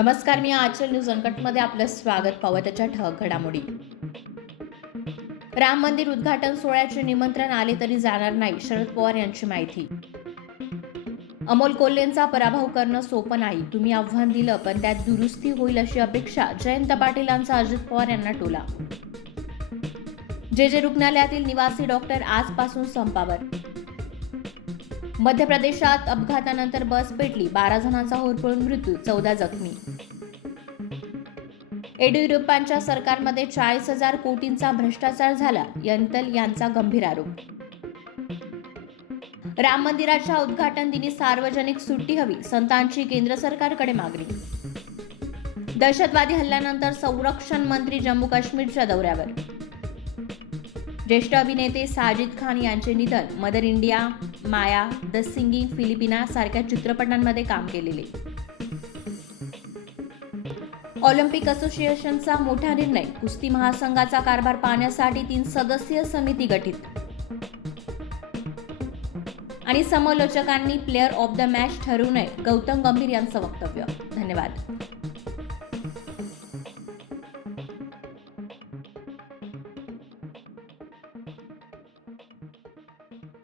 नमस्कार, मी आचल न्यूज अनकटमध्ये आपलं स्वागत. पाहूया त्याच्या ठळक घडामोडी. राम मंदिर उद्घाटन सोहळ्याचे निमंत्रण आले तरी जाणार नाही, शरद पवार यांची माहिती. अमोल कोल्हेंचा पराभव करणं सोपं नाही, तुम्ही आव्हान दिलं पण त्यात दुरुस्ती होईल अशी अपेक्षा, जयंत पाटील यांचा अजित पवार यांना टोला. जे रुग्णालयातील निवासी डॉक्टर आजपासून संपावर. मध्य प्रदेशात अपघातानंतर बस पेटली, 12 जणांचा होरपळून मृत्यू, 14 जखमी. येडियुरप्पांच्या सरकारमध्ये 40,000 कोटींचा भ्रष्टाचार झाला, यंतल यांचा गंभीर आरोप. राम मंदिराच्या उद्घाटन दिनी सार्वजनिक सुट्टी हवी, संतांची केंद्र सरकारकडे मागणी. दहशतवादी हल्ल्यानंतर संरक्षण मंत्री जम्मू काश्मीरच्या दौऱ्यावर. ज्येष्ठ अभिनेते साजिद खान यांचे निधन, mother India, Maya, the singing फिलिपिना सारख्या चित्रपटांमध्ये काम केलेले. ऑलिम्पिक असोसिएशनचा मोठा निर्णय, कुस्ती महासंघाचा कारभार पाहण्यासाठी 3 सदस्यीय समिती गठीत. आणि समालोचकांनी प्लेअर ऑफ द मॅच ठरवू नये, गौतम गंभीर यांचं वक्तव्य. धन्यवाद.